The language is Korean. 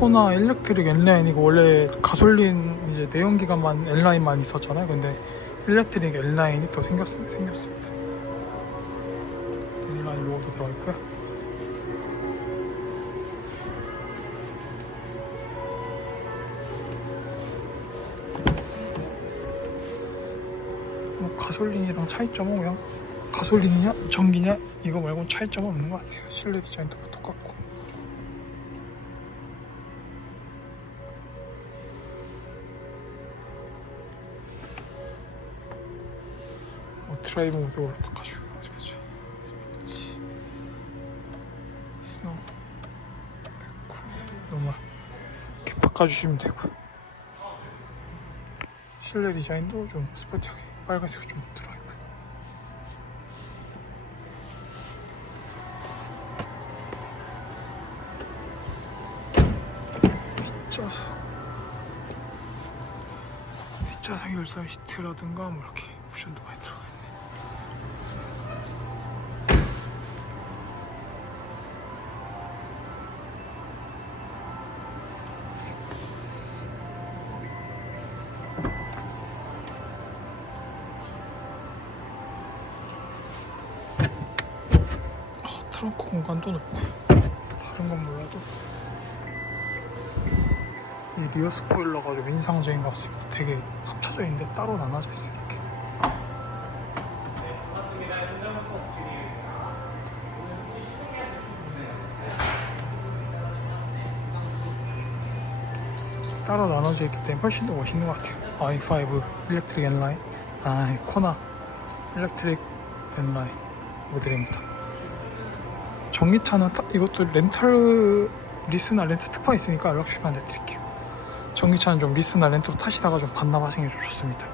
코나 일렉트릭 N라인이고 원래 가솔린 이제 내연기관만 N라인만 있었잖아요. 근데 일렉트릭 N라인이 또 생겼, 생겼습니다. N라인 로고도 들어가 있고요. 뭐 가솔린이랑 차이점은 그냥 가솔린이냐 전기냐 이거 말고 차이점은 없는 것 같아요. 실내 디자인도 똑같고. 뭐 드라이브 모드로 바꿔주고 보죠. 스포츠, 스노우, 에코, 노멀 이렇게 바꿔주시면 되고 실내 디자인도 좀 스포티하게 빨간색 좀 있고. 뒷좌석. 열선 시트라든가 뭐 이렇게 옵션도 많이 들어가 있 트렁크 공간도 넓고 다른 건 몰라도 이 리어 스포일러가 좀 인상적인 것 같습니다. 되게 합쳐져 있는데 따로 나눠져 있어요. 이렇게. 따로 나눠져 있기 때문에 훨씬 더 멋있는 것 같아요. i5 일렉트릭 N라인, 아 코나 일렉트릭 N라인 모델입니다. 전기차는 타- 이것도 렌탈 리스나 렌트 특파 있으니까 연락 주시면 안내드릴게요. 전기차는 좀 리스나 렌트로 타시다가 좀 반납하시는 게좀 좋습니다.